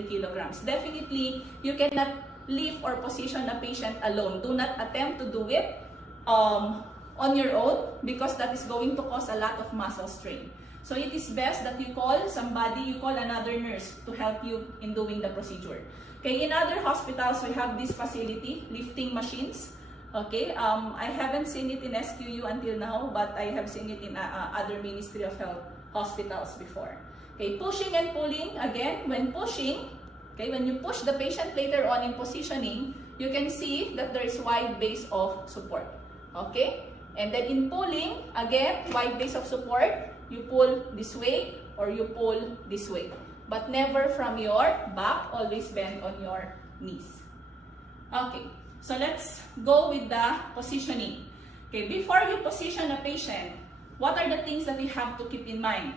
kilograms. Definitely, you cannot lift or position a patient alone. Do not attempt to do it on your own because that is going to cause a lot of muscle strain. So it is best that you call somebody, you call another nurse to help you in doing the procedure. Okay, in other hospitals, we have this facility, lifting machines. Okay, I haven't seen it in SQU until now, but I have seen it in other Ministry of Health hospitals before. Okay, pushing and pulling, again, when pushing, okay, when you push the patient later on in positioning, you can see that there is wide base of support. Okay, and then in pulling, again, wide base of support, you pull this way or you pull this way. But never from your back, always bend on your knees. Okay, so let's go with the positioning. Okay, before you position a patient, what are the things that you have to keep in mind?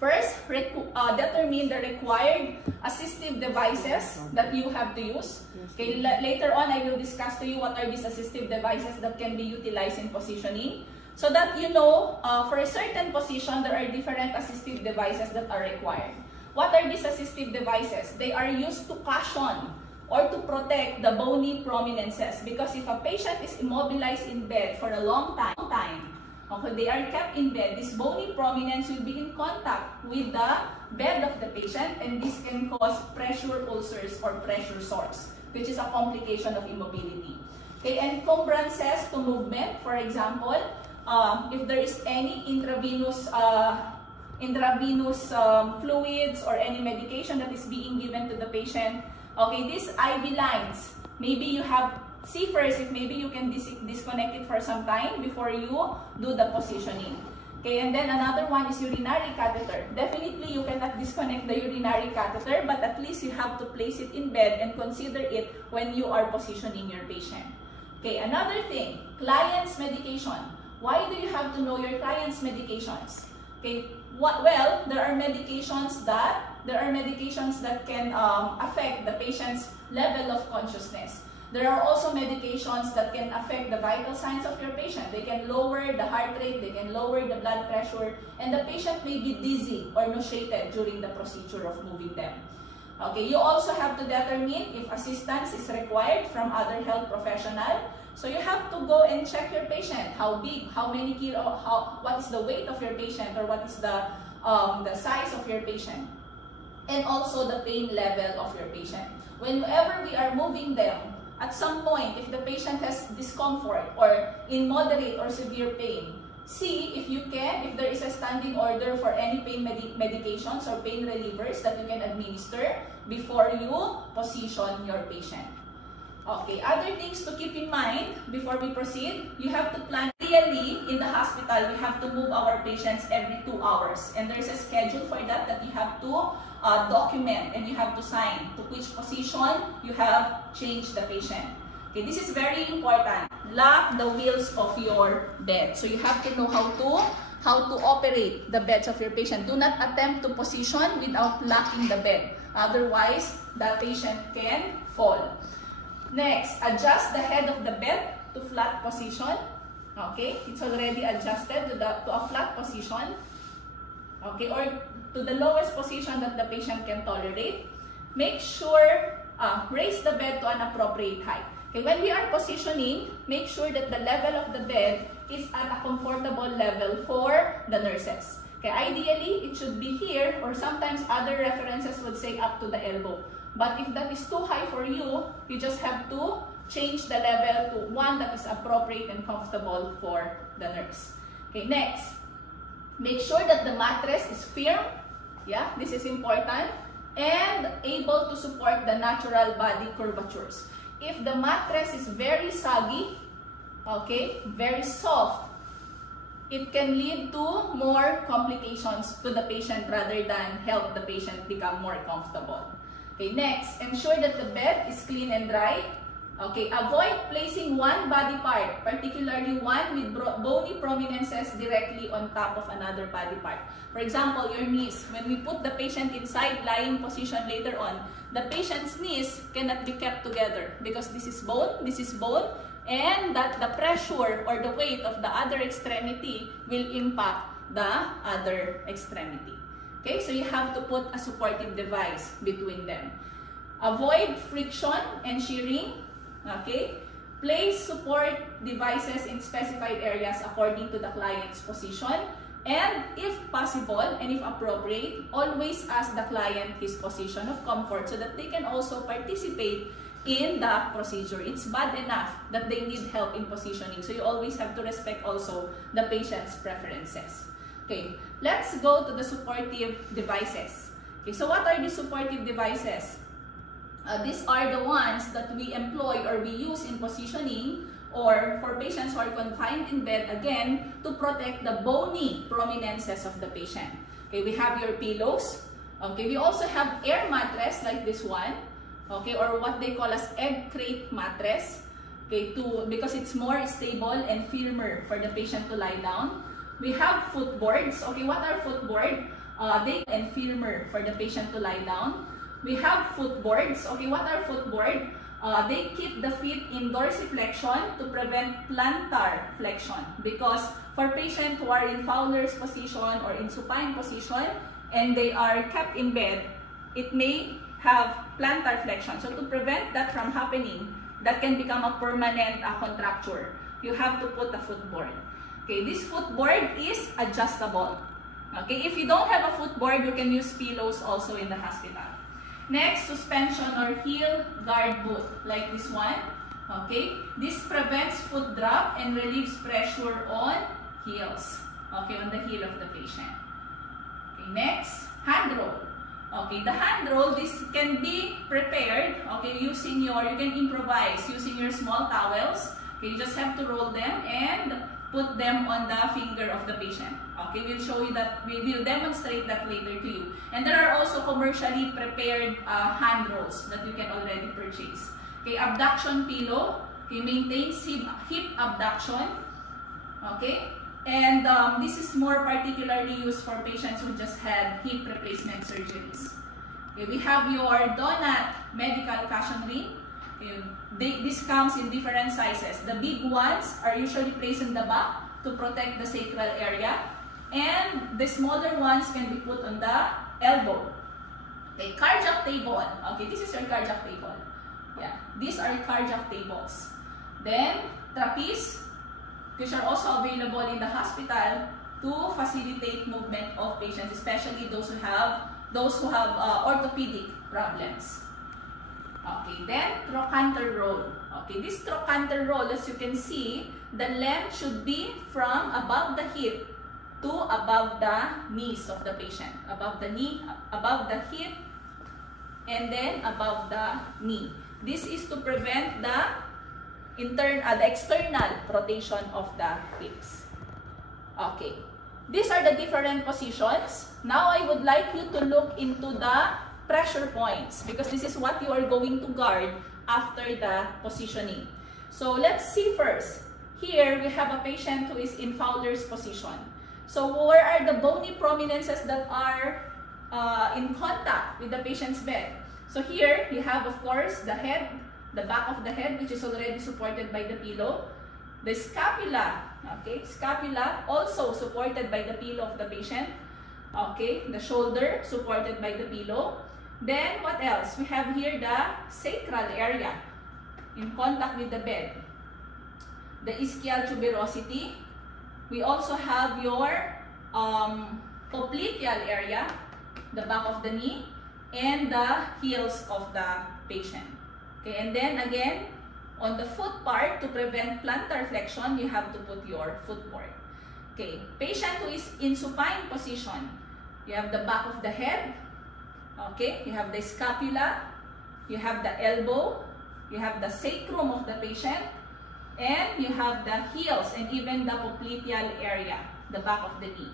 First, determine the required assistive devices that you have to use. Okay, later on, I will discuss to you what are these assistive devices that can be utilized in positioning. So that you know, for a certain position, there are different assistive devices that are required. What are these assistive devices? They are used to cushion or to protect the bony prominences. Because if a patient is immobilized in bed for a long time, okay, they are kept in bed, this bony prominence will be in contact with the bed of the patient, and this can cause pressure ulcers or pressure sores, which is a complication of immobility. Okay, encumbrances to movement, for example, if there is any intravenous fluids or any medication that is being given to the patient. Okay, these IV lines, maybe you have, see first if maybe you can disconnect it for some time before you do the positioning. Okay, and then another one is urinary catheter. Definitely you cannot disconnect the urinary catheter, but at least you have to place it in bed and consider it when you are positioning your patient. Okay, another thing, client's medication. Why do you have to know your client's medications? Okay, well, there are medications that can affect the patient's level of consciousness. There are also medications that can affect the vital signs of your patient. They can lower the heart rate, they can lower the blood pressure, and the patient may be dizzy or nauseated during the procedure of moving them. Okay, you also have to determine if assistance is required from other health professional. So you have to go and check your patient. How big, how many kilo, what is the weight of your patient, or what is the size of your patient. And also the pain level of your patient. Whenever we are moving them, at some point, if the patient has discomfort or in moderate or severe pain, see if you can, if there is a standing order for any pain medications or pain relievers that you can administer before you position your patient. Okay, other things to keep in mind before we proceed, you have to plan. Ideally, in the hospital, we have to move our patients every 2 hours. And there's a schedule for that you have to document and you have to sign to which position you have changed the patient. Okay, this is very important. Lock the wheels of your bed. So you have to know how to operate the beds of your patient. Do not attempt to position without locking the bed. Otherwise, the patient can fall. Next, adjust the head of the bed to flat position. Okay, it's already adjusted to a flat position. Okay, or to the lowest position that the patient can tolerate. Make sure, raise the bed to an appropriate height. Okay, when we are positioning, make sure that the level of the bed is at a comfortable level for the nurses. Okay, ideally, it should be here, or sometimes other references would say up to the elbow. But if that is too high for you, you just have to change the level to one that is appropriate and comfortable for the nurse. Okay, next, make sure that the mattress is firm. Yeah, this is important. And able to support the natural body curvatures. If the mattress is very soggy, okay, very soft, it can lead to more complications to the patient rather than help the patient become more comfortable. Okay, next, ensure that the bed is clean and dry. Okay, avoid placing one body part, particularly one with bony prominences directly on top of another body part. For example, your knees. When we put the patient inside lying position later on, the patient's knees cannot be kept together because this is bone, and that the pressure or the weight of the other extremity will impact the other extremity. Okay, so you have to put a supportive device between them. Avoid friction and shearing. Okay, place support devices in specified areas according to the client's position. And if possible and if appropriate, always ask the client his position of comfort so that they can also participate in the procedure. It's bad enough that they need help in positioning. So you always have to respect also the patient's preferences. Okay, let's go to the supportive devices. Okay, so what are the supportive devices? These are the ones that we employ or we use in positioning or for patients who are confined in bed, again, to protect the bony prominences of the patient. Okay, we have your pillows. Okay, we also have air mattress like this one. Okay, or what they call as egg crate mattress. Okay, because it's more stable and firmer for the patient to lie down. We have footboards. Okay, what are footboard? They and firmer for the patient to lie down. We have footboards. Okay, what are footboard? They keep the feet in dorsiflexion to prevent plantar flexion, because for patients who are in Fowler's position or in supine position and they are kept in bed, it may have plantar flexion. So to prevent that from happening, that can become a permanent contracture, you have to put a footboard. Okay, this footboard is adjustable. Okay, if you don't have a footboard, you can use pillows also in the hospital. Next, suspension or heel guard boot, like this one. Okay, this prevents foot drop and relieves pressure on heels. Okay, on the heel of the patient. Okay, next, hand roll. Okay, the hand roll, this can be prepared. Okay, you can improvise using your small towels. Okay, you just have to roll them and put them on the finger of the patient. Okay, we'll show you that, we will demonstrate that later to you. And there are also commercially prepared hand rolls that you can already purchase. Okay, abduction pillow. Okay, maintains hip abduction. Okay, and this is more particularly used for patients who just had hip replacement surgeries. Okay, we have your donut medical cushion ring. Okay, this comes in different sizes. The big ones are usually placed in the back to protect the sacral area, and the smaller ones can be put on the elbow. Okay, cardiac table. Okay, this is your cardiac table. Yeah, these are cardiac tables. Then trapeze, which are also available in the hospital to facilitate movement of patients, especially those who have orthopedic problems. Okay, then trochanter roll. Okay, this trochanter roll, as you can see, the length should be from above the hip to above the knees of the patient. Above the knee, above the hip, and then above the knee. This is to prevent the external rotation of the hips. Okay, these are the different positions. Now I would like you to look into the pressure points, because this is what you are going to guard after the positioning. So let's see first. Here we have a patient who is in Fowler's position. So where are the bony prominences that are in contact with the patient's bed? So here you have, of course, the head, the back of the head, which is already supported by the pillow. The scapula, okay, scapula also supported by the pillow of the patient. Okay, the shoulder supported by the pillow. Then what else? We have here the sacral area in contact with the bed. The ischial tuberosity. We also have your popliteal area, the back of the knee, and the heels of the patient. Okay, and then again, on the foot part, to prevent plantar flexion, you have to put your footboard. Okay, patient who is in supine position, you have the back of the head. Okay, you have the scapula, you have the elbow, you have the sacrum of the patient, and you have the heels and even the popliteal area, the back of the knee.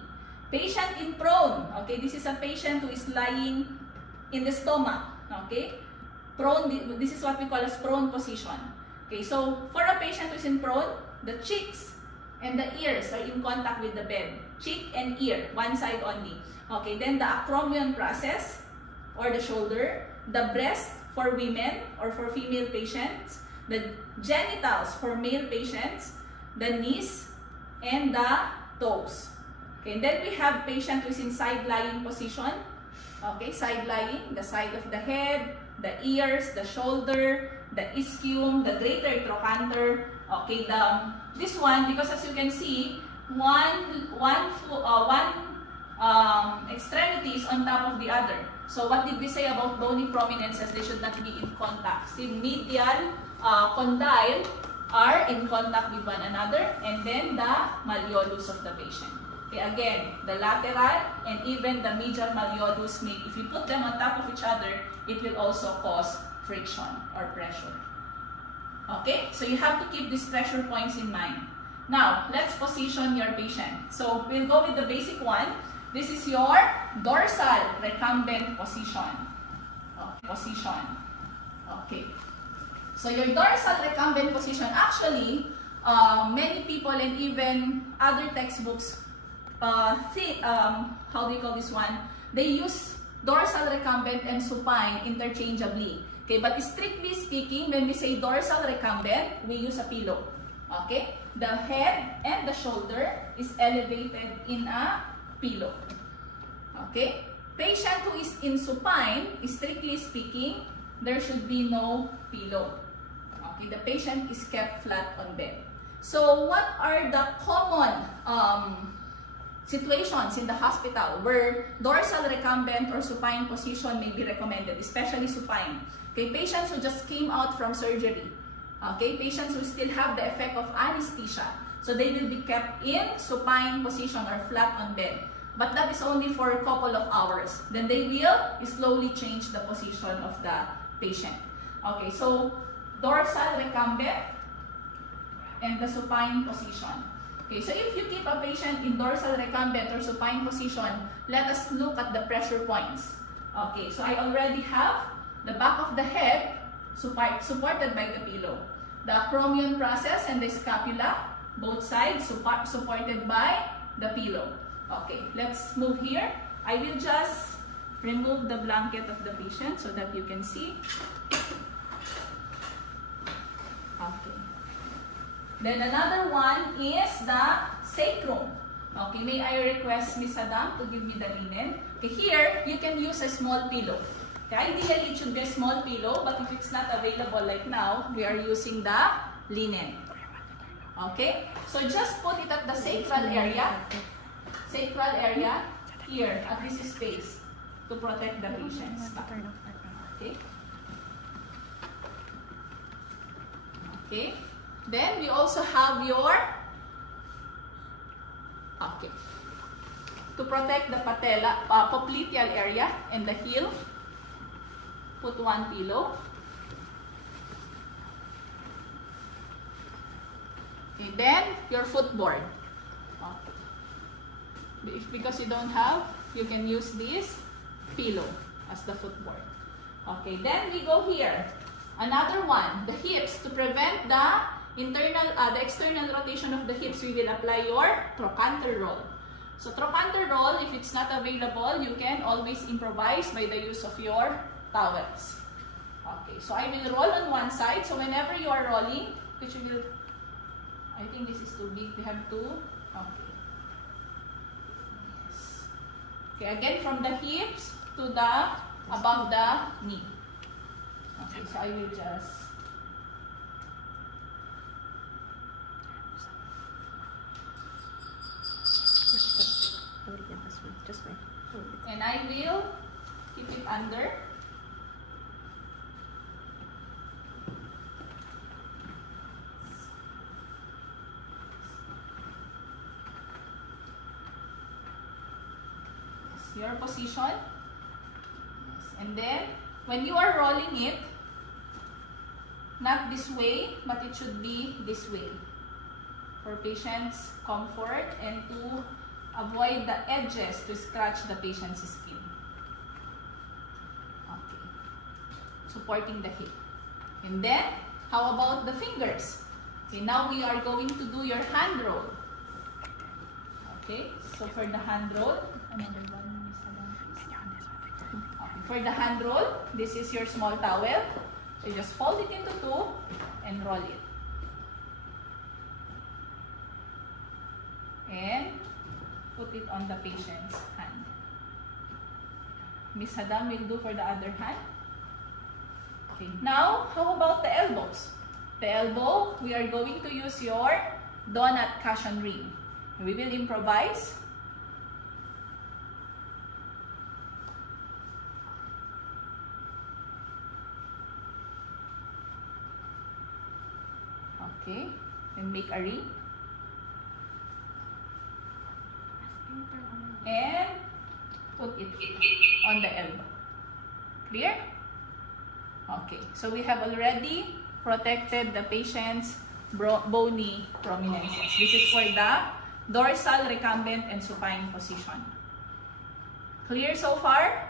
Patient in prone. Okay, this is a patient who is lying in the stomach. Okay, prone, this is what we call as prone position. Okay, so for a patient who is in prone, the cheeks and the ears are in contact with the bed. Cheek and ear, one side only. Okay, then the acromion process, or the shoulder, the breast for women or for female patients, the genitals for male patients, the knees, and the toes. Okay, and then we have patient who is in side-lying position. Okay, side-lying, the side of the head, the ears, the shoulder, the ischium, the greater trochanter. Okay, this one, because as you can see, one extremity is on top of the other. So what did we say about bony prominences? They should not be in contact. See, medial condyle are in contact with one another, and then the malleolus of the patient. Okay, again, the lateral and even the medial malleolus, if you put them on top of each other, it will also cause friction or pressure. Okay, so you have to keep these pressure points in mind. Now, let's position your patient. So we'll go with the basic one. This is your dorsal recumbent position. Okay. So your dorsal recumbent position, actually, many people and even other textbooks, how do you call this one? They use dorsal recumbent and supine interchangeably. Okay, but strictly speaking, when we say dorsal recumbent, we use a pillow. Okay, the head and the shoulder is elevated in a pillow. Okay, patient who is in supine, strictly speaking, there should be no pillow. Okay, the patient is kept flat on bed. So what are the common situations in the hospital where dorsal recumbent or supine position may be recommended, especially supine? Okay, patients who just came out from surgery. Okay, patients who still have the effect of anesthesia. So they will be kept in supine position or flat on bed. But that is only for a couple of hours. Then they will slowly change the position of the patient. Okay, so dorsal recumbent and the supine position. Okay, so if you keep a patient in dorsal recumbent or supine position, let us look at the pressure points. Okay, so I already have the back of the head supported by the pillow. The acromion process and the scapula, both sides supported by the pillow. Okay, let's move here. I will just remove the blanket of the patient so that you can see. Okay. Then another one is the sacrum. Okay, may I request Miss Adam to give me the linen? Okay, here you can use a small pillow. Okay, ideally it should be a small pillow, but if it's not available like now, we are using the linen. Okay, so just put it at the sacral area here at this space to protect the patient's back. Okay. Okay. Then we also have your to protect the patella, popliteal area and the heel. Put one pillow. Okay, then your footboard. Because you don't have, you can use this pillow as the footboard. Okay, then we go here. Another one, the hips. To prevent the external rotation of the hips, we will apply your trochanter roll. So trochanter roll, if it's not available, you can always improvise by the use of your towels. Okay, so I will roll on one side. So whenever you are rolling, which you will, I think this is too big. We have two. Okay. Yes. Okay, again from the hips to the above the knee. Okay, so I will just. And I will keep it under. Your position. And then, when you are rolling it, not this way, but it should be this way. For patient's comfort and to avoid the edges to scratch the patient's skin. Okay. Supporting the hip. And then, how about the fingers? Okay, now we are going to do your hand roll. Okay, so for the hand roll, another one. Okay, for the hand roll, this is your small towel. So you just fold it into two and roll it. And put it on the patient's hand. Miss Hadam will do for the other hand. Okay, now, how about the elbows? The elbow, we are going to use your donut cushion ring. We will improvise. Okay, and make a ring. And put it on the elbow. Clear? Okay, so we have already protected the patient's bony prominences. This is for the dorsal, recumbent, and supine position. Clear so far?